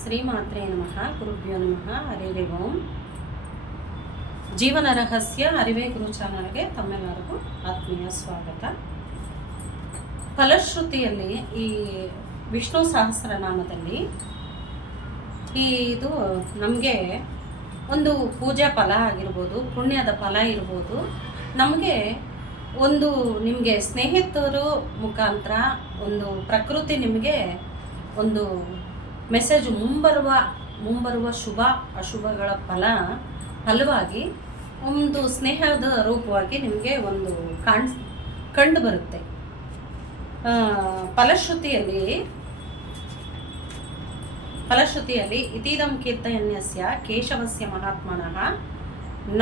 ಶ್ರೀಮಾತ್ರೆ ನಮಃ ಗುರುಭ್ಯೋ ನಮಃ ಹರಿವೆ ಓಂ ಜೀವನ ರಹಸ್ಯ ಅರಿವೇ ಗುರು ಚಾನಲ್ಗೆ ತಮ್ಮೆಲ್ಲರಿಗೂ ಆತ್ಮೀಯ ಸ್ವಾಗತ. ಫಲಶ್ರುತಿಯಲ್ಲಿ ಈ ವಿಷ್ಣು ಸಹಸ್ರನಾಮದಲ್ಲಿ ಈ ಇದು ನಮಗೆ ಒಂದು ಪೂಜಾ ಫಲ ಆಗಿರ್ಬೋದು, ಪುಣ್ಯದ ಫಲ ಇರ್ಬೋದು, ನಮಗೆ ಒಂದು ನಿಮಗೆ ಸ್ನೇಹಿತರು ಮುಖಾಂತರ ಒಂದು ಪ್ರಕೃತಿ ನಿಮಗೆ ಒಂದು ಮೆಸೇಜ್ ಮುಂಬರುವ ಮುಂಬರುವ ಶುಭ, ಅಶುಭಗಳ ಫಲ ಫಲವಾಗಿ ಒಂದು ಸ್ನೇಹದ ರೂಪವಾಗಿ ನಿಮಗೆ ಒಂದು ಕಾಣ್, ಕಂಡು ಬರುತ್ತೆ. ಫಲಶ್ರುತಿಯಲ್ಲಿ ಫಲಶ್ರುತಿಯಲ್ಲಿ ಇತೀದಂ ಕೀರ್ತಯನ್ಯಸ್ಯ ಕೇಶವಸ್ಯ ಮಹಾತ್ಮನಃ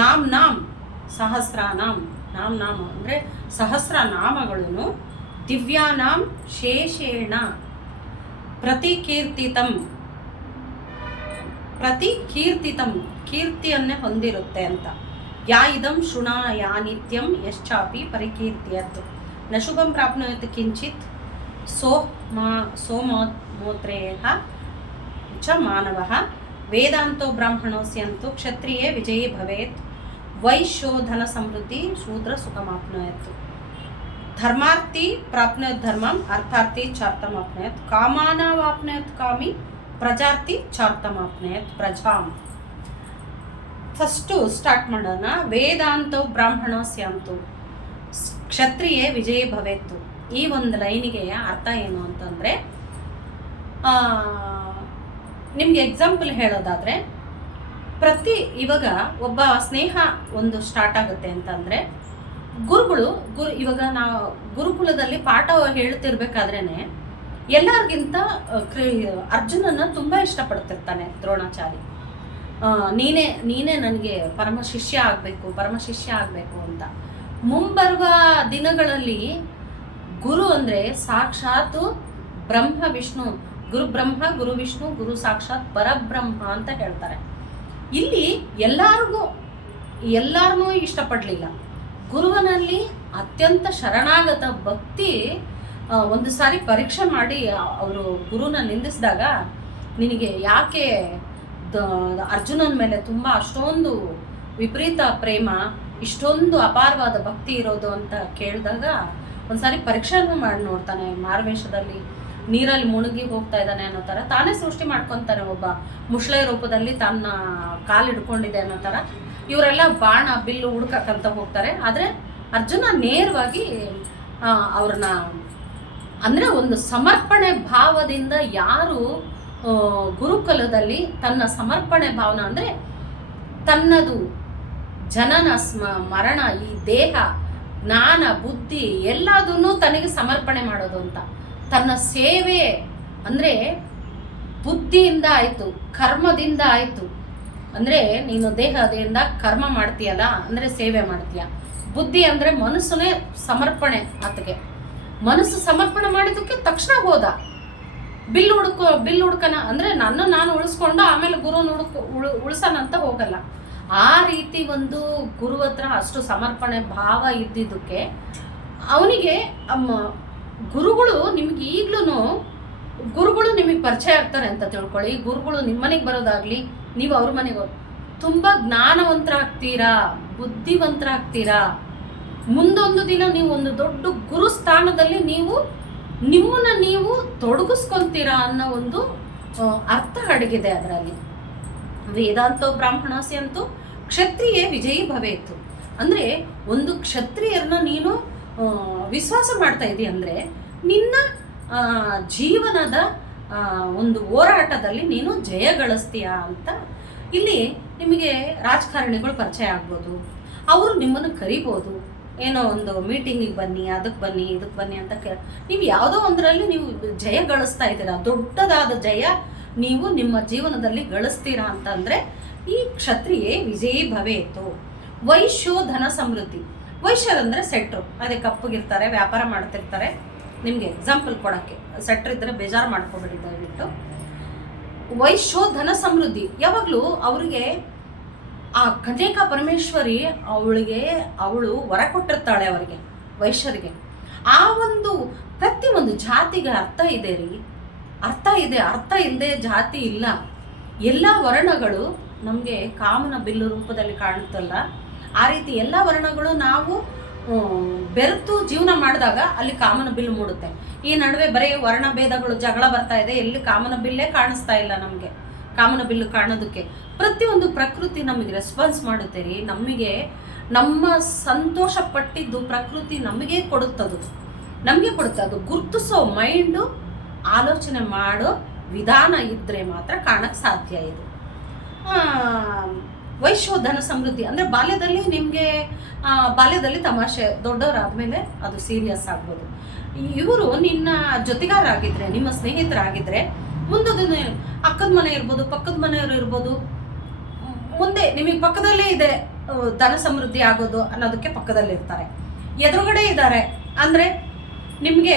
ನಾಮ್ ನಾಮ್ ಸಹಸ್ರಾನಾಮ್ ನಾಮ್ ನಾಮ ಅಂದರೆ ಸಹಸ್ರ ನಾಮಗಳನ್ನು ದಿವ್ಯಾನಾಂ ಶೇಷೇಣ ಪ್ರತಿಕೀರ್ತಿತಂ. ಪ್ರತಿ ಕೀರ್ತಿತಂ ಕೀರ್ತಿಯನ್ನೇ ಹೊಂದಿರುತ್ತೆ ಅಂತ. ಯಾ ಇದಂ ಶೃಣ ಯಾ ನಿತ್ಯಂ ಯಶ್ಚಾಪಿ ಪರಿಕೀರ್ತಿಯತ್. ನ ಶುಭಂ ಪ್ರಾಪ್ನೋಯತ್ ಕಿಂಚಿತ್ ಸೋ ಮಾ ಸೋಮೋತ್ರೇಯ ಚ ಮಾನವಃ. ವೇದಾಂತೋ ಬ್ರಾಹ್ಮಣೋಸ್ಯಂತು ಕ್ಷತ್ರಿಯೇ ವಿಜಯೀ ಭವೇತ್. ವೈಶ್ಯೋಧನ ಸಮೃದ್ಧಿ ಶೂದ್ರ ಸುಖಮಾಪ್ನೋಯತ್ ಧರ್ಮಾರ್ಥಿ ಪ್ರಾಪ್ನೋತ್ ಧರ್ಮಂ ಅರ್ಥಾರ್ಥಿ ಚಾರ್ಥಮಾಪ್ನೋಯತ್ ಕಾಮಾನಾವಾಪ್ನಯತ್ ಕಾಮಿ ಪ್ರಜಾರ್ಥಿ ಚಾರ್ಥಮಾಪ್ನೋಯತ್ ಪ್ರಜಾಂ ಫಸ್ಟು ಸ್ಟಾರ್ಟ್ ಮಾಡೋಣ ವೇದಾಂತೋ ಬ್ರಾಹ್ಮಣ ಸ್ಯಾಂತು, ಕ್ಷತ್ರಿಯೇ ವಿಜಯ ಭವೇತ್ತು। ಈ ಒಂದು ಲೈನಿಗೆ ಅರ್ಥ ಏನು ಅಂತಂದರೆ ನಿಮಗೆ ಎಕ್ಸಾಂಪಲ್ ಹೇಳೋದಾದರೆ, ಪ್ರತಿ ಇವಾಗ ಒಬ್ಬ ಸ್ನೇಹ ಒಂದು ಸ್ಟಾರ್ಟ್ ಆಗುತ್ತೆ ಅಂತಂದರೆ ಗುರುಗಳು, ಗುರು, ಇವಾಗ ನಾವು ಗುರುಕುಲದಲ್ಲಿ ಪಾಠ ಹೇಳ್ತಿರ್ಬೇಕಾದ್ರೇನೆ ಎಲ್ಲರಿಗಿಂತ ಅರ್ಜುನನ ತುಂಬಾ ಇಷ್ಟಪಡ್ತಿರ್ತಾನೆ ದ್ರೋಣಾಚಾರಿ ನೀನೇ ನೀನೇ ನನಗೆ ಪರಮ ಶಿಷ್ಯ ಆಗಬೇಕು, ಪರಮ ಶಿಷ್ಯ ಆಗಬೇಕು ಅಂತ. ಮುಂಬರುವ ದಿನಗಳಲ್ಲಿ ಗುರು ಅಂದರೆ ಸಾಕ್ಷಾತ್ ಬ್ರಹ್ಮ ವಿಷ್ಣು. ಗುರು ಬ್ರಹ್ಮ, ಗುರು ವಿಷ್ಣು, ಗುರು ಸಾಕ್ಷಾತ್ ಪರಬ್ರಹ್ಮ ಅಂತ ಹೇಳ್ತಾರೆ. ಇಲ್ಲಿ ಎಲ್ಲಾರ್ಗೂ ಎಲ್ಲರನ್ನೂ ಇಷ್ಟಪಡಲಿಲ್ಲ. ಗುರುವನಲ್ಲಿ ಅತ್ಯಂತ ಶರಣಾಗತ ಭಕ್ತಿ ಒಂದು ಸಾರಿ ಪರೀಕ್ಷೆ ಮಾಡಿ ಅವರು ಗುರುನ ನಿಂದಿಸಿದಾಗ ನಿನಗೆ ಯಾಕೆ ಅರ್ಜುನನ ಮೇಲೆ ತುಂಬ ಅಷ್ಟೊಂದು ವಿಪರೀತ ಪ್ರೇಮ, ಇಷ್ಟೊಂದು ಅಪಾರವಾದ ಭಕ್ತಿ ಇರೋದು ಅಂತ ಕೇಳಿದಾಗ ಒಂದ್ಸಾರಿ ಪರೀಕ್ಷೆಯನ್ನು ಮಾಡಿ ನೋಡ್ತಾನೆ. ಮಾರ್ವೇಷದಲ್ಲಿ ನೀರಲ್ಲಿ ಮುಳುಗಿ ಹೋಗ್ತಾ ಇದ್ದಾನೆ ಅನ್ನೋ ಥರ ತಾನೇ ಸೃಷ್ಟಿ ಮಾಡ್ಕೊತಾನೆ ಒಬ್ಬ ಮುಷ್ಳೆ ರೂಪದಲ್ಲಿ ತನ್ನ ಕಾಲು ಹಿಡ್ಕೊಂಡಿದೆ ಅನ್ನೋ ಥರ. ಇವರೆಲ್ಲ ಬಾಣ, ಬಿಲ್ಲು ಹುಡ್ಕಕ್ಕಂತ ಹೋಗ್ತಾರೆ. ಆದರೆ ಅರ್ಜುನ ನೇರವಾಗಿ ಅವ್ರನ್ನ, ಅಂದರೆ ಒಂದು ಸಮರ್ಪಣೆ ಭಾವದಿಂದ ಯಾರು ಗುರುಕುಲದಲ್ಲಿ ತನ್ನ ಸಮರ್ಪಣೆ ಭಾವನ ಅಂದರೆ ತನ್ನದು ಜನನ, ಸ್ಮ, ಮರಣ, ಈ ದೇಹ, ಜ್ಞಾನ, ಬುದ್ಧಿ ಎಲ್ಲದನ್ನೂ ತನಗೆ ಸಮರ್ಪಣೆ ಮಾಡೋದು ಅಂತ. ತನ್ನ ಸೇವೆ ಅಂದರೆ ಬುದ್ಧಿಯಿಂದ ಆಯಿತು, ಕರ್ಮದಿಂದ ಆಯಿತು ಅಂದರೆ ನೀನು ದೇಹದಿಂದ ಕರ್ಮ ಮಾಡ್ತೀಯಲ್ಲ, ಅಂದರೆ ಸೇವೆ ಮಾಡ್ತೀಯ. ಬುದ್ಧಿ ಅಂದರೆ ಮನಸ್ಸನ್ನೇ ಸಮರ್ಪಣೆ ಆತಗೆ ಮನಸ್ಸು ಸಮರ್ಪಣೆ ಮಾಡಿದ್ದಕ್ಕೆ ತಕ್ಷಣ ಹೋದ. ಬಿಲ್ ಹುಡುಕೋ, ಬಿಲ್ ಹುಡ್ಕನ, ಅಂದರೆ ನನ್ನ ನಾನು ಉಳಿಸ್ಕೊಂಡು ಆಮೇಲೆ ಗುರು ಹುಡುಕ, ಉಳು ಅಂತ ಹೋಗಲ್ಲ. ಆ ರೀತಿ ಒಂದು ಗುರು ಹತ್ರ ಅಷ್ಟು ಸಮರ್ಪಣೆ ಭಾವ ಇದ್ದಿದ್ದಕ್ಕೆ ಅವನಿಗೆ, ಅಮ್ಮ, ಗುರುಗಳು ನಿಮ್ಗೆ ಈಗಲೂ ಗುರುಗಳು ನಿಮಗೆ ಪರಿಚಯ ಆಗ್ತಾರೆ ಅಂತ ತಿಳ್ಕೊಳ್ಳಿ. ಗುರುಗಳು ನಿಮ್ಮನೆಗೆ ಬರೋದಾಗ್ಲಿ ನೀವು ಅವ್ರ ಮನೆಗೆ ತುಂಬಾ ಜ್ಞಾನವಂತರಾಗ್ತೀರಾ, ಬುದ್ಧಿವಂತರಾಗ್ತೀರಾ? ಮುಂದೊಂದು ದಿನ ನೀವು ಒಂದು ದೊಡ್ಡ ಗುರು ಸ್ಥಾನದಲ್ಲಿ ನೀವು ನಿಮ್ಮನ್ನ ನೀವು ತೊಡಗಿಸ್ಕೊಂತೀರಾ ಅನ್ನೋ ಒಂದು ಅರ್ಥ ಅಡಗಿದೆ ಅದರಲ್ಲಿ. ವೇದಾಂತೋ ಬ್ರಾಹ್ಮಣಾಸಿ ಅಂತೂ ಕ್ಷತ್ರಿಯೇ ವಿಜಯಿ ಭವೇತು ಅಂದರೆ ಒಂದು ಕ್ಷತ್ರಿಯರನ್ನ ನೀನು ವಿಶ್ವಾಸ ಮಾಡ್ತಾ ಇದೀಯ ಅಂದರೆ ನಿನ್ನ ಜೀವನದ ಒಂದು ಹೋರಾಟದಲ್ಲಿ ನೀನು ಜಯ ಗಳಿಸ್ತೀಯಾ ಅಂತ ಇಲ್ಲಿ ನಿಮಗೆ ರಾಜಕಾರಣಿಗಳು ಪರಿಚಯ ಆಗ್ಬೋದು. ಅವರು ನಿಮ್ಮನ್ನು ಕರಿಬೋದು. ಏನೋ ಒಂದು ಮೀಟಿಂಗಿಗೆ ಬನ್ನಿ ಅದಕ್ಕೆ ಬನ್ನಿ ಇದಕ್ಕೆ ಬನ್ನಿ ಅಂತ ಕೇಳ ನೀವು ಯಾವುದೋ ಒಂದರಲ್ಲಿ ನೀವು ಜಯ ಗಳಿಸ್ತಾ ಇದ್ದೀರಾ. ದೊಡ್ಡದಾದ ಜಯ ನೀವು ನಿಮ್ಮ ಜೀವನದಲ್ಲಿ ಗಳಿಸ್ತೀರಾ ಅಂತಂದರೆ ಈ ಕ್ಷತ್ರಿಯೇ ವಿಜಯೀ ಭವೇತು ವೈಶ್ಯೋಧನ ಸಮೃದ್ಧಿ. ವೈಶ್ಯರಂದ್ರೆ ಸೆಟ್ರು. ಅದೇ ಕಪ್ಪಗಿರ್ತಾರೆ, ವ್ಯಾಪಾರ ಮಾಡ್ತಿರ್ತಾರೆ. ನಿಮಗೆ ಎಕ್ಸಾಂಪಲ್ ಕೊಡೋಕ್ಕೆ. ಸೆಟ್ರ್ ಇದ್ದರೆ ಬೇಜಾರು ಮಾಡ್ಕೋಬೇಡಿ ದಯವಿಟ್ಟು. ವೈಶ್ಯೋಧನ ಸಮೃದ್ಧಿ. ಯಾವಾಗಲೂ ಅವರಿಗೆ ಆ ಕನೇಕ ಪರಮೇಶ್ವರಿ ಅವಳಿಗೆ, ಅವಳು ವರ ಕೊಟ್ಟಿರ್ತಾಳೆ ಅವರಿಗೆ, ವೈಶ್ಯರಿಗೆ. ಆ ಒಂದು, ಪ್ರತಿ ಒಂದು ಜಾತಿಗೆ ಅರ್ಥ ಇದೆ ರೀ. ಅರ್ಥ ಇದೆ, ಅರ್ಥ ಇಲ್ಲದೆ ಜಾತಿ ಇಲ್ಲ. ಎಲ್ಲ ವರ್ಣಗಳು ನಮಗೆ ಕಾಮನ ಬಿಲ್ಲು ರೂಪದಲ್ಲಿ ಕಾಣುತ್ತಲ್ಲ. ಆ ರೀತಿ ಎಲ್ಲ ವರ್ಣಗಳು ನಾವು ಬೆರೆತು ಜೀವನ ಮಾಡಿದಾಗ ಅಲ್ಲಿ ಕಾಮನ ಬಿಲ್ ಮೂಡುತ್ತೆ. ಈ ನಡುವೆ ಬರೀ ವರ್ಣ ಭೇದಗಳು ಜಗಳ ಬರ್ತಾ ಇದೆ. ಎಲ್ಲಿ ಕಾಮನ ಬಿಲ್ಲೇ ಕಾಣಿಸ್ತಾ ಇಲ್ಲ ನಮಗೆ. ಕಾಮನ ಬಿಲ್ ಕಾಣೋದಕ್ಕೆ. ಪ್ರತಿಯೊಂದು ಪ್ರಕೃತಿ ನಮಗೆ ರೆಸ್ಪಾನ್ಸ್ ಮಾಡುತ್ತೆ ರೀ. ನಮಗೆ ನಮ್ಮ ಸಂತೋಷ ಪಟ್ಟಿದ್ದು ಪ್ರಕೃತಿ ನಮಗೆ ಕೊಡುತ್ತದು. ನಮಗೆ ಕೊಡುತ್ತೆ. ಅದು ಗುರ್ತಿಸೋ ಮೈಂಡು ಆಲೋಚನೆ ಮಾಡೋ ವಿಧಾನ ಇದ್ದರೆ ಮಾತ್ರ ಕಾಣಕ್ಕೆ ಸಾಧ್ಯ ಇದು. ಆ, ವೈಶ್ವಧನ ಸಮೃದ್ಧಿ. ಅಂದರೆ ಬಾಲ್ಯದಲ್ಲಿ ನಿಮಗೆ ಬಾಲ್ಯದಲ್ಲಿ ತಮಾಷೆ ದೊಡ್ಡವರಾದ್ಮೇಲೆ ಅದು ಸೀರಿಯಸ್ ಆಗ್ಬೋದು. ಇವರು ನಿನ್ನ ಜೊತೆಗಾರಾಗಿದ್ರೆ ನಿಮ್ಮ ಸ್ನೇಹಿತರಾಗಿದ್ರೆ ಮುಂದೊಂದು ಅಕ್ಕದ ಮನೆ ಇರ್ಬೋದು ಪಕ್ಕದ ಮನೆಯವರು ಇರ್ಬೋದು ಮುಂದೆ ನಿಮಗೆ ಪಕ್ಕದಲ್ಲೇ ಇದೆ ಧನ ಸಮೃದ್ಧಿ ಆಗೋದು ಅನ್ನೋದಕ್ಕೆ ಪಕ್ಕದಲ್ಲಿ ಇರ್ತಾರೆ. ಎದುರುಗಡೆ ಇದ್ದಾರೆ. ಅಂದರೆ ನಿಮಗೆ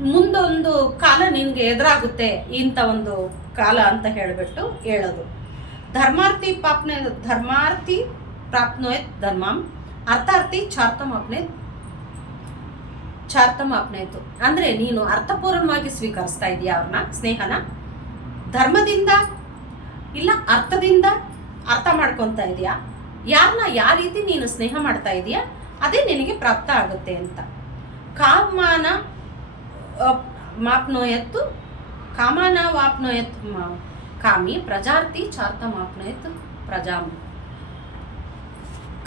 ಮುಂದೊಂದು ಕಾಲ ನಿನಗೆ ಎದುರಾಗುತ್ತೆ ಇಂಥ ಒಂದು ಕಾಲ ಅಂತ ಹೇಳಿಬಿಟ್ಟು ಹೇಳೋದು. ಧರ್ಮಾರ್ಥಿ ಪಾಪ್ನೆ ಧರ್ಮಾರ್ಥಿ ಪ್ರಾಪ್ನೋಯತ್ ಧರ್ಮಂ ಅರ್ಥಾರ್ಥಿ ಚಾರ್ಥಮ್ ಅಪ್ನೆ ಚಾರ್ಥಮ್ ಅಪ್ನಾಯ್ತು ಅಂದರೆ ನೀನು ಅರ್ಥಪೂರ್ಣವಾಗಿ ಸ್ವೀಕರಿಸ್ತಾ ಇದೀಯಾ ಅವ್ರನ್ನ, ಸ್ನೇಹನ? ಧರ್ಮದಿಂದ ಇಲ್ಲ ಅರ್ಥದಿಂದ ಅರ್ಥ ಮಾಡ್ಕೊತಾ ಇದೆಯಾ? ಯಾರನ್ನ ಯಾವ ರೀತಿ ನೀನು ಸ್ನೇಹ ಮಾಡ್ತಾ ಇದೀಯಾ, ಅದೇ ನಿನಗೆ ಪ್ರಾಪ್ತ ಆಗುತ್ತೆ ಅಂತ. ಕಾಮಾನ ಮಾಪ್ನೋಯತ್ತು, ಕಾಮಾನ ವಾಪ್ನೋಯತ್ ಕಾಮಿ ಪ್ರಜಾರ್ತಿ ಚಾರ್ತ ಪ್ರಜಾಮ ಪ್ರಜಾಂ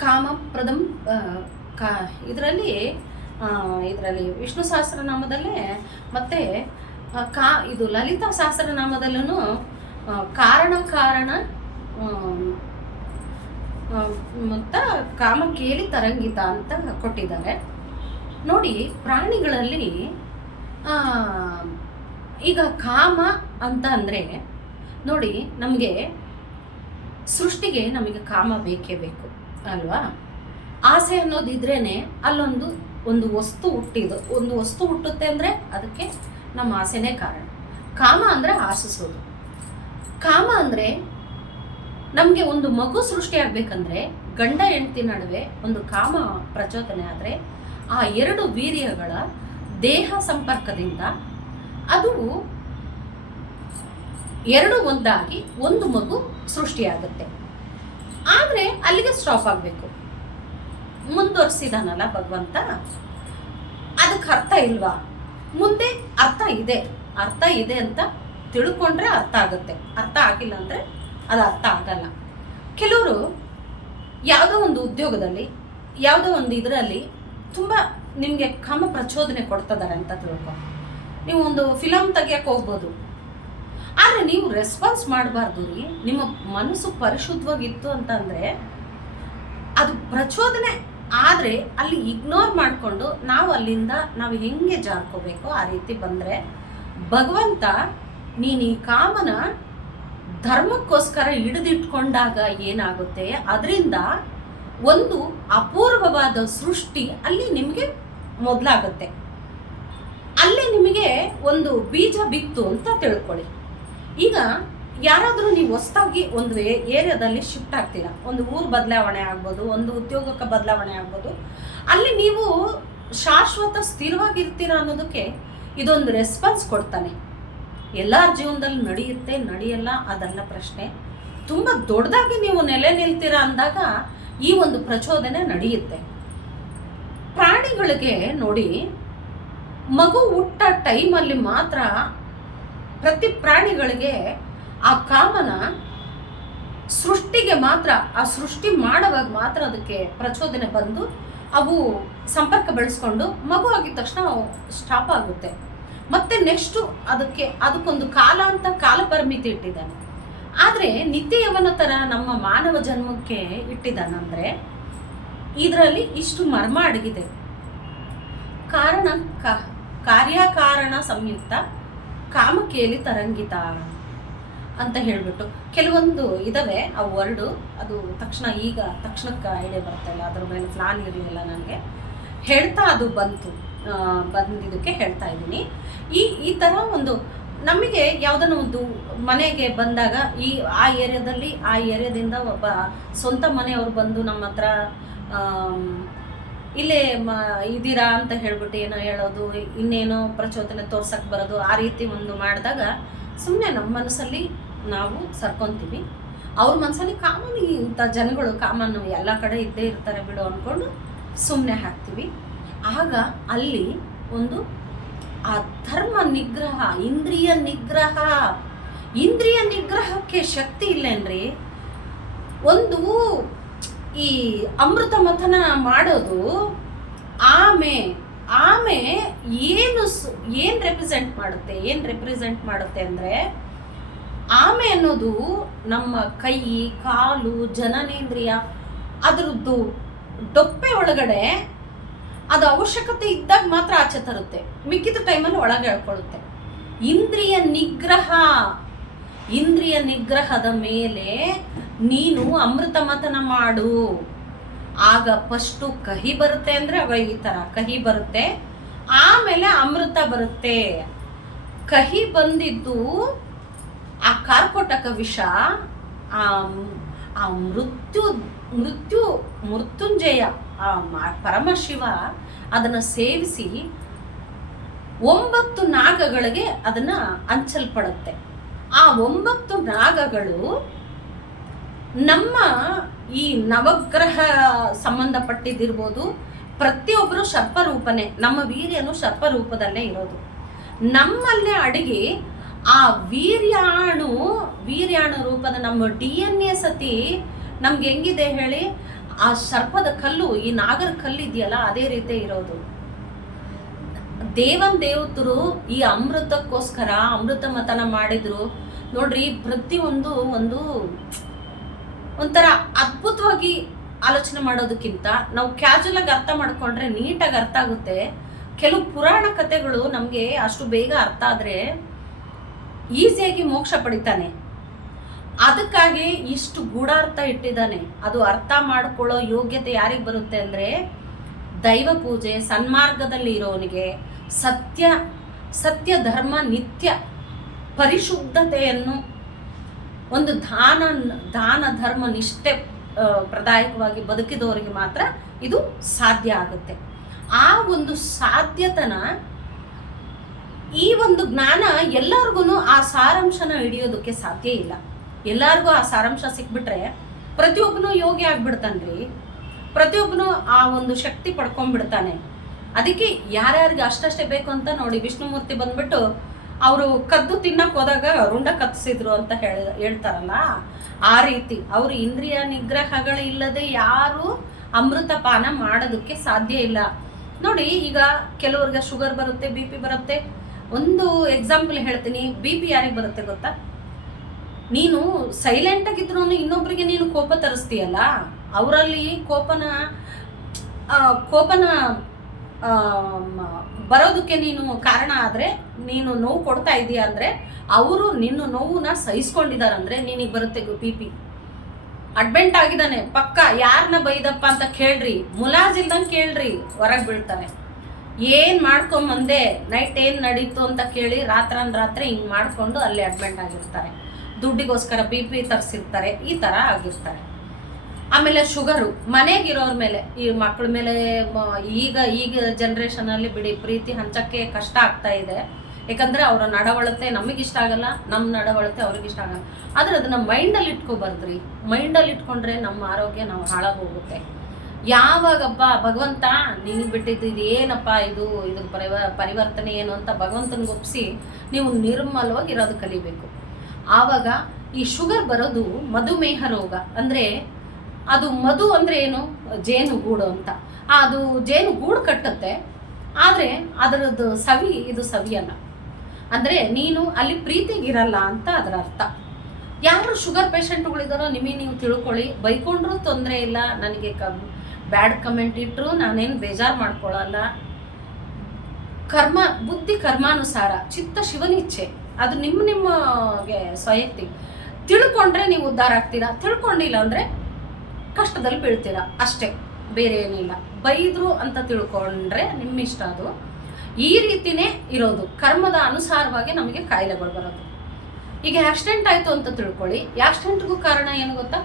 ಕಾಮ ಪ್ರದಂ ಕಾ ಇದರಲ್ಲಿ ಇದರಲ್ಲಿ ವಿಷ್ಣು ಸಹಸ್ರನಾಮದಲ್ಲೇ ಮತ್ತೆ ಕಾ ಇದು ಲಲಿತಾ ಸಹಸ್ರನಾಮದಲ್ಲೂ ಕಾರಣ ಕಾರಣ ಕಾಮ ಕೇಳಿ ತರಂಗಿತ ಅಂತ ಕೊಟ್ಟಿದ್ದಾರೆ. ನೋಡಿ, ಪ್ರಾಣಿಗಳಲ್ಲಿ ಈಗ ಕಾಮ ಅಂತ ಅಂದರೆ ನೋಡಿ, ನಮಗೆ ಸೃಷ್ಟಿಗೆ ನಮಗೆ ಕಾಮ ಬೇಕೇ ಬೇಕು, ಅಲ್ವಾ? ಆಸೆ ಅನ್ನೋದಿದ್ರೇನೆ ಅಲ್ಲೊಂದು, ಒಂದು ವಸ್ತು ಹುಟ್ಟಿದು ಒಂದು ವಸ್ತು ಹುಟ್ಟುತ್ತೆ ಅಂದರೆ ಅದಕ್ಕೆ ನಮ್ಮ ಆಸೆನೇ ಕಾರಣ. ಕಾಮ ಅಂದರೆ ಆಸಿಸೋದು ಕಾಮ ಅಂದರೆ ನಮಗೆ ಒಂದು ಮಗು ಸೃಷ್ಟಿಯಾಗಬೇಕಂದ್ರೆ ಗಂಡ ಹೆಂಡತಿ ನಡುವೆ ಒಂದು ಕಾಮ ಪ್ರಚೋದನೆ ಆದರೆ ಆ ಎರಡು ವೀರ್ಯಗಳ ದೇಹ ಸಂಪರ್ಕದಿಂದ ಅದು ಎರಡು ಒಂದಾಗಿ ಒಂದು ಮಗು ಸೃಷ್ಟಿಯಾಗುತ್ತೆ. ಆದರೆ ಅಲ್ಲಿಗೆ ಸ್ಟಾಪ್ ಆಗಬೇಕು. ಮುಂದುವರಿಸಿದಾನಲ್ಲ ಭಗವಂತ? ಅದಕ್ಕೆ ಅರ್ಥ ಇಲ್ವಾ? ಮುಂದೆ ಅರ್ಥ ಇದೆ. ಅರ್ಥ ಇದೆ ಅಂತ ತಿಳ್ಕೊಂಡ್ರೆ ಅರ್ಥ ಆಗುತ್ತೆ. ಅರ್ಥ ಆಗಿಲ್ಲ ಅಂದರೆ ಅದು ಅರ್ಥ ಆಗಲ್ಲ. ಕೆಲವರು ಯಾವುದೋ ಒಂದು ಉದ್ಯೋಗದಲ್ಲಿ, ಯಾವುದೋ ಒಂದು ಇದರಲ್ಲಿ ತುಂಬ ನಿಮಗೆ ಕ್ರಮ ಪ್ರಚೋದನೆ ಕೊಡ್ತಿದ್ದಾರೆ ಅಂತ ತಿಳ್ಕೊ. ನೀವು ಒಂದು ಫಿಲಮ್ ತೆಗಿಯಕ್ಕೆ ಹೋಗ್ಬೋದು. ಆದರೆ ನೀವು ರೆಸ್ಪಾನ್ಸ್ ಮಾಡಬಾರ್ದು ರೀ. ನಿಮ್ಮ ಮನಸ್ಸು ಪರಿಶುದ್ಧವಾಗಿತ್ತು ಅಂತಂದರೆ ಅದು ಪ್ರಚೋದನೆ. ಆದರೆ ಅಲ್ಲಿ ಇಗ್ನೋರ್ ಮಾಡಿಕೊಂಡು ನಾವು ಅಲ್ಲಿಂದ ನಾವು ಹೆಂಗೆ ಜಾರ್ಕೋಬೇಕು ಆ ರೀತಿ ಬಂದರೆ ಭಗವಂತ ನೀನು ಈ ಕಾಮನ ಧರ್ಮಕ್ಕೋಸ್ಕರ ಹಿಡಿದಿಟ್ಕೊಂಡಾಗ ಏನಾಗುತ್ತೆ? ಅದರಿಂದ ಒಂದು ಅಪೂರ್ವವಾದ ಸೃಷ್ಟಿ ಅಲ್ಲಿ ನಿಮಗೆ ಮೊದಲಾಗುತ್ತೆ. ಅಲ್ಲಿ ನಿಮಗೆ ಒಂದು ಬೀಜ ಬಿತ್ತು ಅಂತ ತಿಳ್ಕೊಳ್ಳಿ. ಈಗ ಯಾರಾದರೂ ನೀವು ಹೊಸ್ತಾಗಿ ಒಂದು ಏರಿಯಾದಲ್ಲಿ ಶಿಫ್ಟ್ ಆಗ್ತೀರಾ? ಒಂದು ಊರು ಬದಲಾವಣೆ ಆಗ್ಬೋದು, ಒಂದು ಉದ್ಯೋಗಕ್ಕೆ ಬದಲಾವಣೆ ಆಗ್ಬೋದು. ಅಲ್ಲಿ ನೀವು ಶಾಶ್ವತ ಸ್ಥಿರವಾಗಿರ್ತೀರಾ ಅನ್ನೋದಕ್ಕೆ ಇದೊಂದು ರೆಸ್ಪಾನ್ಸ್ ಕೊಡ್ತಾನೆ. ಎಲ್ಲರ ಜೀವನದಲ್ಲಿ ನಡೆಯುತ್ತೆ, ನಡೆಯಲ್ಲ, ಅದಲ್ಲ ಪ್ರಶ್ನೆ. ತುಂಬ ದೊಡ್ಡದಾಗಿ ನೀವು ನೆಲೆ ನಿಲ್ತೀರಾ ಅಂದಾಗ ಈ ಒಂದು ಪ್ರಚೋದನೆ ನಡೆಯುತ್ತೆ. ಪ್ರಾಣಿಗಳಿಗೆ ನೋಡಿ, ಮಗು ಹುಟ್ಟ ಟೈಮಲ್ಲಿ ಮಾತ್ರ ಪ್ರತಿ ಪ್ರಾಣಿಗಳಿಗೆ ಆ ಕಾಮನ ಸೃಷ್ಟಿಗೆ ಮಾತ್ರ, ಆ ಸೃಷ್ಟಿ ಮಾಡುವಾಗ ಮಾತ್ರ ಅದಕ್ಕೆ ಪ್ರಚೋದನೆ ಬಂದು ಅವು ಸಂಪರ್ಕ ಬೆಳೆಸ್ಕೊಂಡು ಮಗು ಆಗಿದ ತಕ್ಷಣ ಸ್ಟಾಪ್ ಆಗುತ್ತೆ. ಮತ್ತೆ ನೆಕ್ಸ್ಟು ಅದಕ್ಕೆ ಅದಕ್ಕೊಂದು ಕಾಲ ಅಂತ ಕಾಲ ಪರಿಮಿತಿ ಇಟ್ಟಿದ್ದಾನೆ. ಆದರೆ ನಿತ್ಯವನ ಥರ ನಮ್ಮ ಮಾನವ ಜನ್ಮಕ್ಕೆ ಇಟ್ಟಿದ್ದಾನಂದರೆ ಇದರಲ್ಲಿ ಇಷ್ಟು ಮರ್ಮ ಅಡಗಿದೆ. ಕಾರಣ ಕಾರ್ಯಕಾರಣ ಸಂಯುಕ್ತ ಕಾಮಕೇಲಿ ತರಂಗಿತ ಅಂತ ಹೇಳ್ಬಿಟ್ಟು ಕೆಲವೊಂದು ಇದಾವೆ, ಆ ವರ್ಡು ಅದು ತಕ್ಷಣ ಈಗ ತಕ್ಷಣಕ್ಕೆ ಐಡಿಯಾ ಬರ್ತಾ ಇಲ್ಲ ಅದ್ರ ಮೇಲೆ ಪ್ಲಾನ್ ಇರಲಿಲ್ಲ ನನಗೆ. ಹೇಳ್ತಾ ಅದು ಬಂತು. ಬಂದಿದ್ದಕ್ಕೆ ಹೇಳ್ತಾ ಇದ್ದೀನಿ. ಈ ಈ ಥರ ಒಂದು ನಮಗೆ ಯಾವುದನ್ನ ಒಂದು ಮನೆಗೆ ಬಂದಾಗ ಈ, ಆ ಏರಿಯಾದಲ್ಲಿ ಆ ಏರಿಯಾದಿಂದ ಒಬ್ಬ ಸ್ವಂತ ಮನೆಯವರು ಬಂದು ನಮ್ಮ ಹತ್ರ ಇಲ್ಲೇ ಮ, ಇದ್ದೀರಾ ಅಂತ ಹೇಳ್ಬಿಟ್ಟು ಏನೋ ಹೇಳೋದು, ಇನ್ನೇನೋ ಪ್ರಚೋದನೆ ತೋರ್ಸಕ್ಕೆ ಬರೋದು, ಆ ರೀತಿ ಒಂದು ಮಾಡಿದಾಗ ಸುಮ್ಮನೆ ನಮ್ಮ ಮನಸ್ಸಲ್ಲಿ ನಾವು ಸರ್ಕೊಂತೀವಿ. ಅವ್ರ ಮನಸ್ಸಲ್ಲಿ ಕಾಮನ್ ಇಂಥ ಜನಗಳು ಕಾಮನ್ ಎಲ್ಲ ಕಡೆ ಇದ್ದೇ ಇರ್ತಾರೆ ಬಿಡು ಅಂದ್ಕೊಂಡು ಸುಮ್ಮನೆ ಹಾಕ್ತೀವಿ. ಆಗ ಅಲ್ಲಿ ಒಂದು ಆ ಧರ್ಮ ನಿಗ್ರಹ, ಇಂದ್ರಿಯ ನಿಗ್ರಹ, ಇಂದ್ರಿಯ ನಿಗ್ರಹಕ್ಕೆ ಶಕ್ತಿ ಇಲ್ಲೇನ್ರಿ? ಒಂದು ಈ ಅಮೃತ ಮಥನ ಮಾಡೋದು ಆಮೆ. ಆಮೆ ಏನು ಏನು ರೆಪ್ರೆಸೆಂಟ್ ಮಾಡುತ್ತೆ? ಏನು ರೆಪ್ರೆಸೆಂಟ್ ಮಾಡುತ್ತೆ ಅಂದರೆ ಆಮೆ ಅನ್ನೋದು ನಮ್ಮ ಕೈ, ಕಾಲು, ಜನನೇಂದ್ರಿಯ ಅದರದ್ದು ಡೊಪ್ಪೆ ಒಳಗಡೆ ಅದು ಅವಶ್ಯಕತೆ ಇದ್ದಾಗ ಮಾತ್ರ ಆಚೆ ತರುತ್ತೆ. ಮಿಕ್ಕಿದ ಟೈಮಲ್ಲಿ ಒಳಗೆ ಹೇಳ್ಕೊಳ್ಳುತ್ತೆ ಇಂದ್ರಿಯ ನಿಗ್ರಹ. ಇಂದ್ರಿಯ ನಿಗ್ರಹದ ಮೇಲೆ ನೀನು ಅಮೃತ ಮಥನ ಮಾಡು. ಆಗ ಫಸ್ಟು ಕಹಿ ಬರುತ್ತೆ ಅಂದರೆ ಅವ ಈ ಥರ ಕಹಿ ಬರುತ್ತೆ, ಆಮೇಲೆ ಅಮೃತ ಬರುತ್ತೆ. ಕಹಿ ಬಂದಿದ್ದು ಆ ಕಾರ್ಕೋಟಕ ವಿಷ, ಆ ಆ ಮೃತ್ಯು ಮೃತ್ಯು, ಮೃತ್ಯುಂಜಯ, ಆ ಪರಮಶಿವ ಅದನ್ನು ಸೇವಿಸಿ ಒಂಬತ್ತು ನಾಗಗಳಿಗೆ ಅದನ್ನ ಹಂಚಲ್ಪಡುತ್ತೆ. ಆ ಒಂಬತ್ತು ನಾಗಗಳು ನಮ್ಮ ಈ ನವಗ್ರಹ ಸಂಬಂಧಪಟ್ಟಿದ್ದಿರ್ಬೋದು ಪ್ರತಿಯೊಬ್ಬರು ಸರ್ಪರೂಪನೇ ನಮ್ಮ ವೀರ್ಯನು ಸರ್ಪರೂಪದಲ್ಲೇ ಇರೋದು. ನಮ್ಮಲ್ಲೇ ಅಡಿಗೆ, ಆ ವೀರ್ಯಾಣು ವೀರ್ಯಾಣು ರೂಪದ ನಮ್ಮ ಡಿ ಎನ್ ಎ ಸತಿ ನಮ್ಗೆ ಹೆಂಗಿದೆ ಹೇಳಿ, ಆ ಸರ್ಪದ ಕಲ್ಲು, ಈ ನಾಗರ ಕಲ್ಲು ಇದೆಯಲ್ಲ, ಅದೇ ರೀತಿ ಇರೋದು. ದೇವನ್ ದೇವತರು ಈ ಅಮೃತಕ್ಕೋಸ್ಕರ ಅಮೃತ ಮತನ ಮಾಡಿದ್ರು. ನೋಡ್ರಿ, ಪ್ರತಿಯೊಂದು ಒಂದು ಒಂಥರ ಅದ್ಭುತವಾಗಿ ಆಲೋಚನೆ ಮಾಡೋದಕ್ಕಿಂತ ನಾವು ಕ್ಯಾಜುವಲ್ ಆಗಿ ಅರ್ಥ ಮಾಡ್ಕೊಂಡ್ರೆ ನೀಟಾಗಿ ಅರ್ಥ ಆಗುತ್ತೆ. ಕೆಲವು ಪುರಾಣ ಕಥೆಗಳು ನಮಗೆ ಅಷ್ಟು ಬೇಗ ಅರ್ಥ ಆದರೆ ಈಸಿಯಾಗಿ ಮೋಕ್ಷ ಪಡಿತಾನೆ. ಅದಕ್ಕಾಗಿ ಇಷ್ಟು ಗೂಢಾರ್ಥ ಇಟ್ಟಿದ್ದಾನೆ. ಅದು ಅರ್ಥ ಮಾಡಿಕೊಳ್ಳೋ ಯೋಗ್ಯತೆ ಯಾರಿಗೆ ಬರುತ್ತೆ ಅಂದರೆ ದೈವ ಪೂಜೆ, ಸನ್ಮಾರ್ಗದಲ್ಲಿ ಇರೋವನಿಗೆ ಸತ್ಯ ಸತ್ಯ, ಧರ್ಮ, ನಿತ್ಯ ಪರಿಶುದ್ಧತೆಯನ್ನು ಒಂದು ದಾನ ದಾನ ಧರ್ಮ ನಿಷ್ಠೆ ಪ್ರದಾಯಕವಾಗಿ ಬದುಕಿದವರಿಗೆ ಮಾತ್ರ ಇದು ಸಾಧ್ಯ ಆಗುತ್ತೆ. ಆ ಒಂದು ಸಾಧ್ಯತನ, ಈ ಒಂದು ಜ್ಞಾನ ಎಲ್ಲರಿಗೂ ಆ ಸಾರಾಂಶನ ಹಿಡಿಯೋದಕ್ಕೆ ಸಾಧ್ಯ ಇಲ್ಲ. ಎಲ್ಲರಿಗೂ ಆ ಸಾರಾಂಶ ಸಿಕ್ಬಿಟ್ರೆ ಪ್ರತಿಯೊಬ್ಬನು ಯೋಗಿ ಆಗ್ಬಿಡ್ತಾನ್ರಿ. ಪ್ರತಿಯೊಬ್ಬನು ಆ ಒಂದು ಶಕ್ತಿ ಪಡ್ಕೊಂಡ್ಬಿಡ್ತಾನೆ ಅದಕ್ಕೆ ಯಾರ್ಯಾರಿಗೆ ಅಷ್ಟಷ್ಟೇ ಬೇಕು ಅಂತ ನೋಡಿ ವಿಷ್ಣುಮೂರ್ತಿ ಬಂದ್ಬಿಟ್ಟು ಅವರು ಕದ್ದು ತಿನ್ನಕ್ ಹೋದಾಗ ರುಂಡ ಕತ್ತಿಸಿದ್ರು ಅಂತ ಹೇಳ, ಹೇಳ್ತಾರಲ್ಲ, ಆ ರೀತಿ ಅವರು ಇಂದ್ರಿಯ ನಿಗ್ರಹಗಳು ಇಲ್ಲದೆ ಯಾರು ಅಮೃತ ಪಾನ ಮಾಡೋದಕ್ಕೆ ಸಾಧ್ಯ ಇಲ್ಲ. ನೋಡಿ, ಈಗ ಕೆಲವ್ರಿಗೆ ಶುಗರ್ ಬರುತ್ತೆ, ಬಿ ಪಿ ಬರುತ್ತೆ. ಒಂದು ಎಕ್ಸಾಂಪಲ್ ಹೇಳ್ತೀನಿ, ಬಿ ಪಿ ಯಾರಿಗೆ ಬರುತ್ತೆ ಗೊತ್ತಾ? ನೀನು ಸೈಲೆಂಟ್ ಆಗಿದ್ರು ಇನ್ನೊಬ್ಬರಿಗೆ ನೀನು ಕೋಪ ತರಿಸ್ತೀಯಲ್ಲ, ಅವರಲ್ಲಿ ಕೋಪನ ಕೋಪನ ಬರೋದಕ್ಕೆ ನೀನು ಕಾರಣ ಆದರೆ ನೀನು ನೋವು ಕೊಡ್ತಾ ಇದೀಯ ಅಂದರೆ ಅವರು ನಿನ್ನ ನೋವನ್ನ ಸಹಿಸ್ಕೊಂಡಿದಾರಂದ್ರೆ ನಿನಗೆ ಬರುತ್ತೆ ಬಿ ಪಿ ಅಡ್ಮೆಂಟ್ ಆಗಿದ್ದಾನೆ. ಪಕ್ಕ ಯಾರನ್ನ ಬೈದಪ್ಪ ಅಂತ ಕೇಳ್ರಿ. ಮುಲಾಜಿಲ್ದಂಗೆ ಕೇಳ್ರಿ. ಹೊರಗೆ ಬೀಳ್ತಾನೆ. ಏನು ಮಾಡ್ಕೊಂಬಂದೆ? ನೈಟ್ ಏನು ನಡೀತು ಅಂತ ಕೇಳಿ ರಾತ್ರನ್ ರಾತ್ರಿ ಹಿಂಗೆ ಮಾಡಿಕೊಂಡು ಅಲ್ಲಿ ಅಡ್ಮೆಂಟ್ ಆಗಿರ್ತಾರೆ. ದುಡ್ಡಿಗೋಸ್ಕರ ಬಿ ಪಿ ತರಿಸಿರ್ತಾರೆ. ಈ ಥರ ಆಗಿರ್ತಾರೆ. ಆಮೇಲೆ ಶುಗರು, ಮನೆಗಿರೋರ ಮೇಲೆ, ಈ ಮಕ್ಕಳ ಮೇಲೆ ಈಗ ಈಗ ಜನ್ರೇಷನಲ್ಲಿ ಬಿಡಿ ಪ್ರೀತಿ ಹಂಚಕ್ಕೆ ಕಷ್ಟ ಆಗ್ತಾ ಇದೆ. ಯಾಕಂದ್ರೆ ಅವರ ನಡವಳತೆ ನಮಗೆ ಇಷ್ಟ ಆಗಲ್ಲ ನಮ್ಮ ನಡವಳತೆ ಅವ್ರಿಗೆ ಇಷ್ಟ ಆಗಲ್ಲ. ಆದ್ರೆ ಅದನ್ನ ಮೈಂಡಲ್ಲಿ ಇಟ್ಕೋಬಾರ್ದ್ರಿ. ಮೈಂಡಲ್ಲಿ ಇಟ್ಕೊಂಡ್ರೆ ನಮ್ಮ ಆರೋಗ್ಯ ನಾವು ಹಾಳಾಗೋಗುತ್ತೆ ಯಾವಾಗಪ್ಪ, ಭಗವಂತ, ನಿನ್ ಬಿಟ್ಟಿದ್ದು ಇದು ಏನಪ್ಪ ಇದು? ಇದು ಪರಿವ, ಪರಿವರ್ತನೆ ಏನು ಅಂತ ಭಗವಂತನಿಗೆ ಒಪ್ಪಿಸಿ ನೀವು ನಿರ್ಮಲವಾಗಿ ಇರೋದು ಕಲಿಬೇಕು. ಆವಾಗ ಈ ಶುಗರ್ ಬರೋದು ಮಧುಮೇಹ ರೋಗ. ಅಂದರೆ ಅದು ಮಧು ಅಂದರೆ ಏನು? ಜೇನು ಗೂಡು ಅಂತ. ಅದು ಜೇನು ಗೂಡು ಕಟ್ಟುತ್ತೆ. ಆದರೆ ಅದರದ್ದು ಸವಿ, ಇದು ಸವಿಯಲ್ಲ. ಅಂದರೆ ನೀನು ಅಲ್ಲಿ ಪ್ರೀತಿಗಿರಲ್ಲ ಅಂತ ಅದರ ಅರ್ಥ. ಯಾರು ಶುಗರ್ ಪೇಷಂಟ್ಗಳಿದಾರೋ ನಿಮಗೆ ನೀವು ತಿಳ್ಕೊಳ್ಳಿ. ಬೈಕೊಂಡ್ರು ತೊಂದರೆ ಇಲ್ಲ. ನನಗೆ ಕ, ಬ್ಯಾಡ್ ಕಮೆಂಟ್ ಇಟ್ಟರು ನಾನೇನು ಬೇಜಾರು ಮಾಡ್ಕೊಳ್ಳಲ್ಲ. ಕರ್ಮ, ಬುದ್ಧಿ ಕರ್ಮಾನುಸಾರ, ಚಿತ್ತ ಶಿವನಿಚ್ಛೆ. ಅದು ನಿಮ್ಮ, ನಿಮ್ಮಗೆ ಸ್ವಯಕ್ತಿ ತಿಳ್ಕೊಂಡ್ರೆ ನೀವು ಉದ್ಧಾರ ಆಗ್ತೀರಾ? ತಿಳ್ಕೊಂಡಿಲ್ಲ ಅಂದರೆ ಕಷ್ಟದಲ್ಲಿ ಬೀಳ್ತೀರ. ಅಷ್ಟೇ, ಬೇರೆ ಏನಿಲ್ಲ. ಬೈದ್ರು ಅಂತ ತಿಳ್ಕೊಂಡ್ರೆ ನಿಮ್ಮ ಇಷ್ಟ ಅದು. ಈ ರೀತಿನೇ ಇರೋದು. ಕರ್ಮದ ಅನುಸಾರವಾಗಿ ನಮಗೆ ಕಾಯಿಲೆಗಳು ಬರೋದು. ಈಗ ಆಕ್ಸಿಡೆಂಟ್ ಆಯಿತು ಅಂತ ತಿಳ್ಕೊಳ್ಳಿ. ಆಕ್ಸಿಡೆಂಟ್ಗೂ ಕಾರಣ ಏನು ಗೊತ್ತಾ?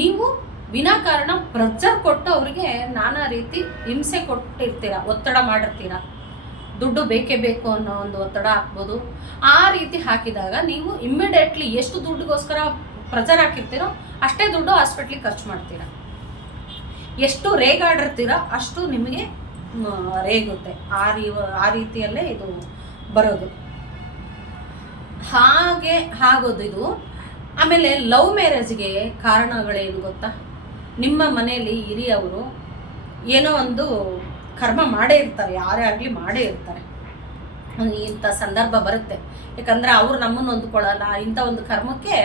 ನೀವು ವಿನಾಕಾರಣ ಪ್ರೆಜರ್ ಕೊಟ್ಟು ಅವರಿಗೆ ನಾನಾ ರೀತಿ ಹಿಂಸೆ ಕೊಟ್ಟಿರ್ತೀರ, ಒತ್ತಡ ಮಾಡಿರ್ತೀರ. ದುಡ್ಡು ಬೇಕೇ ಬೇಕು ಅನ್ನೋ ಒಂದು ಒತ್ತಡ ಹಾಕ್ಬೋದು ಆ ರೀತಿ ಹಾಕಿದಾಗ ನೀವು ಇಮ್ಮಿಡಿಯೇಟ್ಲಿ ಎಷ್ಟು ದುಡ್ಡುಗೋಸ್ಕರ ಪ್ರೆಜರ್ ಹಾಕಿರ್ತೀರೋ ಅಷ್ಟೇ ದುಡ್ಡು ಹಾಸ್ಪಿಟ್ಲಿಗೆ ಖರ್ಚು ಮಾಡ್ತೀರಾ? ಎಷ್ಟು ರೇಗಾಡಿರ್ತೀರ ಅಷ್ಟು ನಿಮಗೆ ರೇಗುತ್ತೆ. ಆ ರೀ, ಆ ರೀತಿಯಲ್ಲೇ ಇದು ಬರೋದು. ಹಾಗೆ ಆಗೋದು ಇದು. ಆಮೇಲೆ ಲವ್ ಮ್ಯಾರೇಜ್ಗೆ ಕಾರಣಗಳೇನು ಗೊತ್ತಾ? ನಿಮ್ಮ ಮನೆಯಲ್ಲಿ ಹಿರಿಯವರು ಏನೋ ಒಂದು ಕರ್ಮ ಮಾಡೇ ಇರ್ತಾರೆ, ಯಾರೇ ಆಗಲಿ ಮಾಡೇ ಇರ್ತಾರೆ. ಇಂಥ ಸಂದರ್ಭ ಬರುತ್ತೆ. ಯಾಕಂದರೆ ಅವರು ನಮ್ಮನ್ನು ಹೊಂದ್ಕೊಳ್ಳಲ್ಲ. ಇಂಥ ಒಂದು ಕರ್ಮಕ್ಕೆ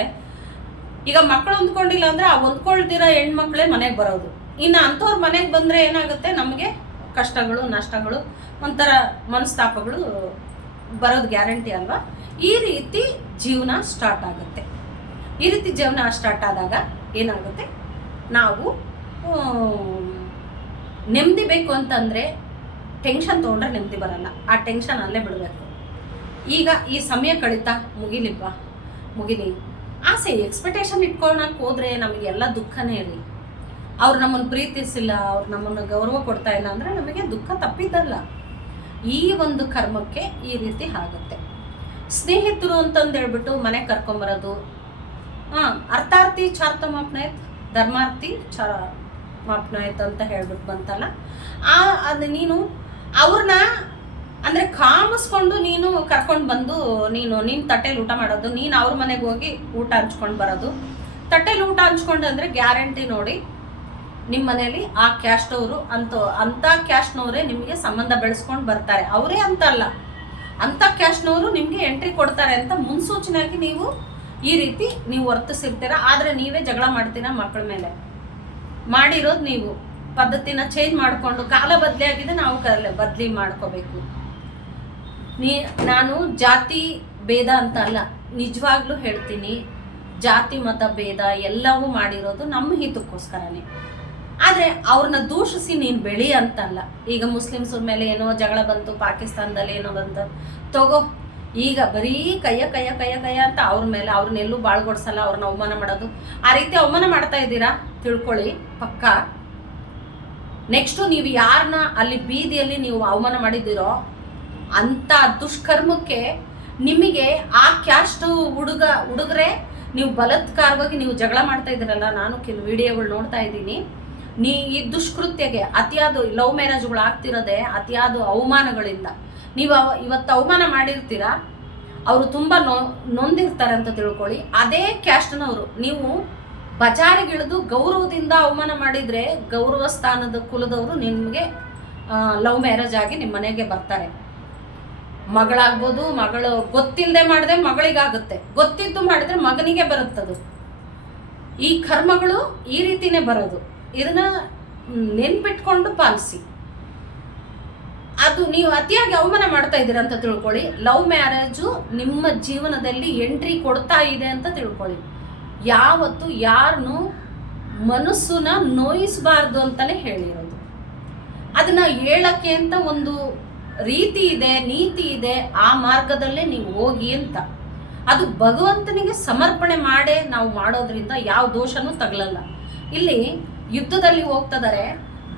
ಈಗ ಮಕ್ಕಳು ಹೊಂದ್ಕೊಂಡಿಲ್ಲ ಅಂದ್ರೆ ಆ ಹೊಂದ್ಕೊಳ್ದಿರೋ ಹೆಣ್ಮಕ್ಳೇ ಮನೆಗೆ ಬರೋದು. ಇನ್ನು ಅಂಥವ್ರ ಮನೆಗೆ ಬಂದರೆ ಏನಾಗುತ್ತೆ? ನಮಗೆ ಕಷ್ಟಗಳು, ನಷ್ಟಗಳು, ಒಂಥರ ಮನಸ್ತಾಪಗಳು ಬರೋದು ಗ್ಯಾರಂಟಿ ಅಲ್ವಾ? ಈ ರೀತಿ ಜೀವನ ಸ್ಟಾರ್ಟ್ ಆಗುತ್ತೆ. ಈ ರೀತಿ ಜೀವನ ಸ್ಟಾರ್ಟ್ ಆದಾಗ ಏನಾಗುತ್ತೆ? ನಾವು ನೆಮ್ಮದಿ ಬೇಕು ಅಂತಂದರೆ ಟೆನ್ಷನ್ ತೊಗೊಂಡ್ರೆ ನೆಮ್ಮದಿ ಬರಲ್ಲ. ಆ ಟೆನ್ಷನ್ ಅಲ್ಲೇ ಬಿಡಬೇಕು. ಈಗ ಈ ಸಮಯ ಕಳೀತಾ ಮುಗಿಲಿಪ್ಪ ಮುಗಿಲಿ. ಆಸೆ ಎಕ್ಸ್ಪೆಕ್ಟೇಷನ್ ಇಟ್ಕೊಳಕ್ಕೆ ಹೋದ್ರೆ ನಮಗೆ ಎಲ್ಲ ದುಃಖನೇ ಇರಲಿ. ಅವ್ರು ನಮ್ಮನ್ನು ಪ್ರೀತಿಸಿಲ್ಲ, ಅವ್ರು ನಮ್ಮನ್ನು ಗೌರವ ಕೊಡ್ತಾ ಇಲ್ಲ ಅಂದರೆ ನಮಗೆ ದುಃಖ ತಪ್ಪಿದ್ದಲ್ಲ. ಈ ಒಂದು ಕರ್ಮಕ್ಕೆ ಈ ರೀತಿ ಆಗುತ್ತೆ. ಸ್ನೇಹಿತರು ಅಂತಂದು ಹೇಳ್ಬಿಟ್ಟು ಮನೆ ಕರ್ಕೊಂಬರೋದು. ಹಾಂ ಅರ್ಥಾರ್ಥಿ ಚಾರ್ತಮಾಪ್ನಾಯತ್ ಧರ್ಮಾರ್ಥಿ ಚ ಮಾಪ್ನಾಯತ್ ಅಂತ ಹೇಳ್ಬಿಟ್ಟು ಬಂತಲ್ಲ. ಆ, ಅದು ನೀನು ಅವ್ರನ್ನ ಅಂದರೆ ಕಾಮಿಸ್ಕೊಂಡು ನೀನು ಕರ್ಕೊಂಡು ಬಂದು ನೀನು ನಿನ್ನ ತಟ್ಟೆಲಿ ಊಟ ಮಾಡೋದು, ನೀನು ಅವ್ರ ಮನೆಗೆ ಹೋಗಿ ಊಟ ಹಂಚ್ಕೊಂಡು ಬರೋದು. ತಟ್ಟೆಲಿ ಊಟ ಹಂಚ್ಕೊಂಡು ಅಂದರೆ ಗ್ಯಾರಂಟಿ ನೋಡಿ ನಿಮ್ಮ ಮನೇಲಿ ಆ ಕ್ಯಾಸ್ಟ್ನವರು ಅಂತ ಅಂಥ ಕ್ಯಾಸ್ಟ್ನವರೇ ನಿಮಗೆ ಸಂಬಂಧ ಬೆಳೆಸ್ಕೊಂಡು ಬರ್ತಾರೆ. ಅವರೇ ಅಂತ ಅಲ್ಲ ಅಂಥ ಕ್ಯಾಸ್ಟ್ನವರು ನಿಮಗೆ ಎಂಟ್ರಿ ಕೊಡ್ತಾರೆ ಅಂತ ಮುನ್ಸೂಚನೆಯಾಗಿ ನೀವು ಈ ರೀತಿ ನೀವು ವರ್ತಿಸಿರ್ತೀರ. ಆದರೆ ನೀವೇ ಜಗಳ ಮಾಡ್ತೀರಾ ಮಕ್ಕಳ ಮೇಲೆ. ಮಾಡಿರೋದು ನೀವು. ಪದ್ಧತಿನ ಚೇಂಜ್ ಮಾಡಿಕೊಂಡು, ಕಾಲ ಬದಲಿ ಆಗಿದೆ ನಾವು ಬದಲಿ ಮಾಡ್ಕೋಬೇಕು. ನೀ, ನಾನು ಜಾತಿ ಭೇದ ಅಂತ ಅಲ್ಲ, ನಿಜವಾಗ್ಲೂ ಹೇಳ್ತೀನಿ, ಜಾತಿ, ಮತ, ಭೇದ ಎಲ್ಲವೂ ಮಾಡಿರೋದು ನಮ್ಮ ಹಿತಕ್ಕೋಸ್ಕರನೇ. ಆದರೆ ಅವ್ರನ್ನ ದೂಷಿಸಿ ನೀನು ಬೆಳಿ ಅಂತಲ್ಲ. ಈಗ ಮುಸ್ಲಿಮ್ಸ್ ಮೇಲೆ ಏನೋ ಜಗಳ ಬಂತು, ಪಾಕಿಸ್ತಾನದಲ್ಲಿ ಏನೋ ಬಂತು. ತಗೋ, ಈಗ ಬರೀ ಕೈಯ ಕೈಯ ಕೈಯ ಕೈಯ ಅಂತ ಅವ್ರ ಮೇಲೆ ಅವ್ರನ್ನೆಲ್ಲೂ ಬಾಳ್ಗೊಡ್ಸಲ್ಲ, ಅವ್ರನ್ನ ಅವಮಾನ ಮಾಡೋದು. ಆ ರೀತಿ ಅವಮಾನ ಮಾಡ್ತಾ ಇದ್ದೀರಾ? ತಿಳ್ಕೊಳ್ಳಿ, ಪಕ್ಕಾ. ನೆಕ್ಸ್ಟು ನೀವು ಯಾರನ್ನ ಅಲ್ಲಿ ಬೀದಿಯಲ್ಲಿ ನೀವು ಅವಮಾನ ಮಾಡಿದ್ದೀರೋ ಅಂಥ ದುಷ್ಕರ್ಮಕ್ಕೆ ನಿಮಗೆ ಆ ಕ್ಯಾಸ್ಟ್ ಹುಡುಗ, ಹುಡುಗರೆ ನೀವು ಬಲತ್ಕಾರವಾಗಿ ನೀವು ಜಗಳ ಮಾಡ್ತಾ ಇದ್ದೀರಲ್ಲ, ನಾನು ಕೆಲವು ವಿಡಿಯೋಗಳು ನೋಡ್ತಾ ಇದ್ದೀನಿ. ನೀ ಈ ದುಷ್ಕೃತ್ಯಗೆ ಅತಿಯಾದ ಲವ್ ಮ್ಯಾರೇಜ್ಗಳು ಆಗ್ತಿರೋದೆ ಅತಿಯಾದ ಅವಮಾನಗಳಿಂದ. ನೀವು ಇವತ್ತು ಅವಮಾನ ಮಾಡಿರ್ತೀರಾ? ಅವರು ತುಂಬ ನೊ, ನೊಂದಿರ್ತಾರೆ ಅಂತ ತಿಳ್ಕೊಳ್ಳಿ. ಅದೇ ಕ್ಯಾಸ್ಟ್ನವರು ನೀವು ಬಜಾರಿಗಿಳಿದು ಗೌರವದಿಂದ ಅವಮಾನ ಮಾಡಿದರೆ ಗೌರವ ಸ್ಥಾನದ ಕುಲದವರು ನಿಮಗೆ ಲವ್ ಮ್ಯಾರೇಜ್ ಆಗಿ ನಿಮ್ಮ ಮನೆಗೆ ಬರ್ತಾರೆ. ಮಗಳಾಗ್ಬೋದು, ಮಗಳು ಗೊತ್ತಿಲ್ಲದೆ ಮಾಡಿದ್ರೆ ಮಗಳಿಗಾಗುತ್ತೆ. ಗೊತ್ತಿದ್ದು ಮಾಡಿದ್ರೆ ಮಗನಿಗೆ ಬರುತ್ತದು. ಈ ಕರ್ಮಗಳು ಈ ರೀತಿನೇ ಬರೋದು. ಇದನ್ನ ನೆನ್ಪಿಟ್ಕೊಂಡು ಪಾಲಿಸಿ. ಅದು ನೀವು ಅತಿಯಾಗಿ ಅವಮಾನ ಮಾಡ್ತಾ ಇದ್ದೀರಾ ಅಂತ ತಿಳ್ಕೊಳ್ಳಿ. ಲವ್ ಮ್ಯಾರೇಜು ನಿಮ್ಮ ಜೀವನದಲ್ಲಿ ಎಂಟ್ರಿ ಕೊಡ್ತಾ ಇದೆ ಅಂತ ತಿಳ್ಕೊಳ್ಳಿ. ಯಾವತ್ತು ಯಾರನ್ನು ಮನಸ್ಸನ್ನ ನೋಯಿಸಬಾರ್ದು ಅಂತಲೇ ಹೇಳಿರೋದು. ಅದನ್ನ ಹೇಳಕ್ಕೆ ಅಂತ ಒಂದು ರೀತಿ ಇದೆ, ನೀತಿ ಇದೆ, ಆ ಮಾರ್ಗದಲ್ಲೇ ನೀವು ಹೋಗಿ ಅಂತ. ಅದು ಭಗವಂತನಿಗೆ ಸಮರ್ಪಣೆ ಮಾಡೇ ನಾವು ಮಾಡೋದ್ರಿಂದ ಯಾವ ದೋಷನೂ ತಗಲಲ್ಲ. ಇಲ್ಲಿ ಯುದ್ಧದಲ್ಲಿ ಹೋಗ್ತಿದ್ದಾರೆ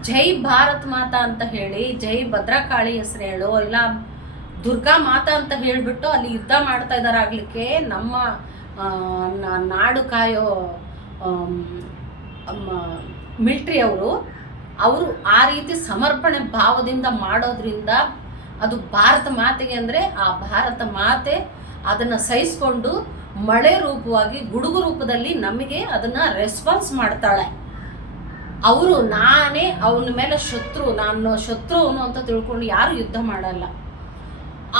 ಜೈ ಭಾರತ್ ಮಾತಾ ಅಂತ ಹೇಳಿ, ಜೈ ಭದ್ರಕಾಳಿ ಹೆಸರು ಹೇಳು, ಇಲ್ಲ ದುರ್ಗಾ ಮಾತಾ ಅಂತ ಹೇಳಿಬಿಟ್ಟು ಅಲ್ಲಿ ಯುದ್ಧ ಮಾಡ್ತಾ ಇದ್ದಾರೆ ಆಗ್ಲಿಕ್ಕೆ, ನಮ್ಮ ನಾಡು ಕಾಯೋ ಮಿಲ್ಟ್ರಿ ಅವರು ಅವರು ಆ ರೀತಿ ಸಮರ್ಪಣೆ ಭಾವದಿಂದ ಮಾಡೋದ್ರಿಂದ ಅದು ಭಾರತ ಮಾತೆಗೆ ಅಂದರೆ ಆ ಭಾರತ ಮಾತೆ ಅದನ್ನು ಸಹಿಸ್ಕೊಂಡು ಮಳೆ ರೂಪವಾಗಿ, ಗುಡುಗು ರೂಪದಲ್ಲಿ ನಮಗೆ ಅದನ್ನು ರೆಸ್ಪಾನ್ಸ್ ಮಾಡ್ತಾಳೆ. ಅವರು ನಾನೇ ಅವನ ಮೇಲೆ ಶತ್ರು, ನಾನು ಶತ್ರು ಅವನು ಅಂತ ತಿಳ್ಕೊಂಡು ಯಾರು ಯುದ್ಧ ಮಾಡಲ್ಲ.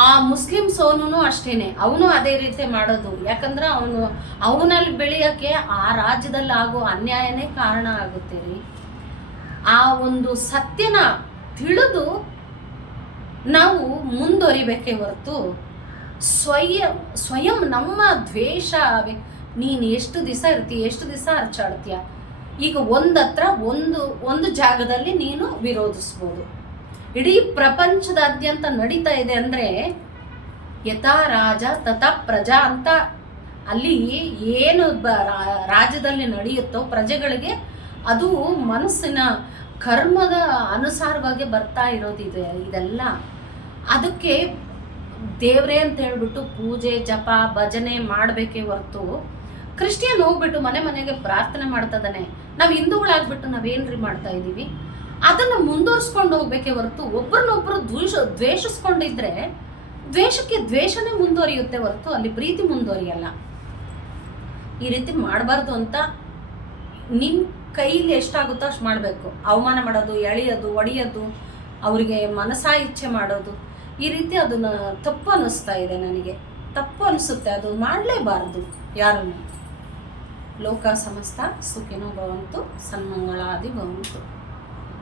ಆ ಮುಸ್ಲಿಂ ಸೋನು ಅಷ್ಟೇನೆ, ಅವನು ಅದೇ ರೀತಿ ಮಾಡೋದು. ಯಾಕಂದ್ರೆ ಅವನು, ಅವನಲ್ಲಿ ಬೆಳೆಯೋಕ್ಕೆ ಆ ರಾಜ್ಯದಲ್ಲಿ ಆಗೋ ಅನ್ಯಾಯನೇ ಕಾರಣ ಆಗುತ್ತೆ ರೀ. ಆ ಒಂದು ಸತ್ಯನ ತಿಳಿದು ನಾವು ಮುಂದುವರಿಬೇಕೇ ಹೊರತು ಸ್ವಯಂ ಸ್ವಯಂ ನಮ್ಮ ದ್ವೇಷ ನೀನು ಎಷ್ಟು ದಿವಸ ಇರ್ತೀಯ ಎಷ್ಟು ದಿವಸ ಅರ್ಚಾಡ್ತೀಯ? ಈಗ ಒಂದತ್ರ ಒಂದು ಒಂದು ಜಾಗದಲ್ಲಿ ನೀನು ವಿರೋಧಿಸ್ಬೋದು. ಇಡೀ ಪ್ರಪಂಚದಾದ್ಯಂತ ನಡೀತಾ ಇದೆ ಅಂದರೆ ಯಥಾ ರಾಜ ತಥಾ ಪ್ರಜಾ ಅಂತ ಅಲ್ಲಿ ಏನು ರಾಜ್ಯದಲ್ಲಿ ನಡೆಯುತ್ತೋ ಪ್ರಜೆಗಳಿಗೆ ಅದು ಮನಸ್ಸಿನ ಕರ್ಮದ ಅನುಸಾರವಾಗಿ ಬರ್ತಾ ಇರೋದಿದೆ, ಇದೆಲ್ಲ. ಅದಕ್ಕೆ ದೇವ್ರೇ ಅಂತ ಹೇಳ್ಬಿಟ್ಟು ಪೂಜೆ, ಜಪ, ಭಜನೆ ಮಾಡಬೇಕೇ ಹೊರತು ಕ್ರಿಶ್ಚಿಯನ್ ಹೋಗ್ಬಿಟ್ಟು ಮನೆ ಮನೆಗೆ ಪ್ರಾರ್ಥನೆ ಮಾಡ್ತದಾನೆ ನಾವು ಹಿಂದೂಗಳಾಗ್ಬಿಟ್ಟು ನಾವೇನ್ರಿ ಮಾಡ್ತಾ ಇದ್ದೀವಿ? ಅದನ್ನು ಮುಂದುವರ್ಸ್ಕೊಂಡು ಹೋಗ್ಬೇಕೇ ಹೊರತು ಒಬ್ಬರನ್ನೊಬ್ಬರು ದ್ವೇಷ, ದ್ವೇಷಿಸ್ಕೊಂಡಿದ್ರೆ ದ್ವೇಷಕ್ಕೆ ದ್ವೇಷನೇ ಮುಂದುವರಿಯುತ್ತೆ ಹೊರತು ಅಲ್ಲಿ ಪ್ರೀತಿ ಮುಂದುವರಿಯಲ್ಲ. ಈ ರೀತಿ ಮಾಡಬಾರ್ದು ಅಂತ ನಿಮ್ಮ ಕೈಲಿ ಎಷ್ಟಾಗುತ್ತೋ ಅಷ್ಟು ಮಾಡಬೇಕು. ಅವಮಾನ ಮಾಡೋದು, ಎಳೆಯೋದು, ಒಡೆಯೋದು, ಅವರಿಗೆ ಮನಸಾ ಇಚ್ಛೆ ಮಾಡೋದು. ಈ ರೀತಿ ಅದನ್ನ ತಪ್ಪು ಅನ್ನಿಸ್ತಾ ಇದೆ ನನಗೆ. ತಪ್ಪು ಅನಿಸುತ್ತೆ, ಅದು ಮಾಡಲೇಬಾರ್ದು ಯಾರೂ ಲೋಕ ಸಮಸ್ತ ಸುಖಿನೋ ಭವಂತು, ಸನ್ಮಂಗಳಾದಿ ಭವಂತು.